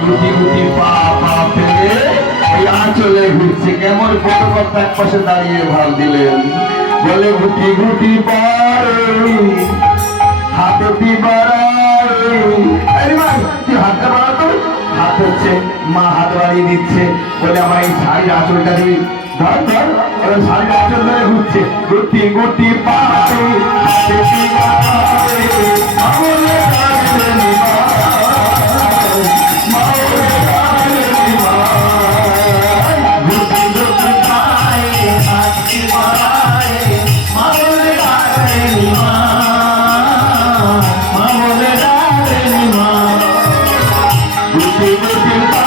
গুটি গুটি পা পা ফেলে ওই আঁচলে ঘুরছে। কেমন ফটোকর্তা এক পাশে দাঁড়িয়ে ভাল দিলেন, বলে গুটি গুটি পায়ে হাতে হাতটা বাড়াতো। হাত হচ্ছে মা হাত বাড়িয়ে দিচ্ছে, বলে আমার এই শাড়ির আঁচলটা দিবি, ধর ধর। এবার শাড়ির আঁচল ধরে ঘুরছে, গুটি গুটি পায়ে হাতে Thank you.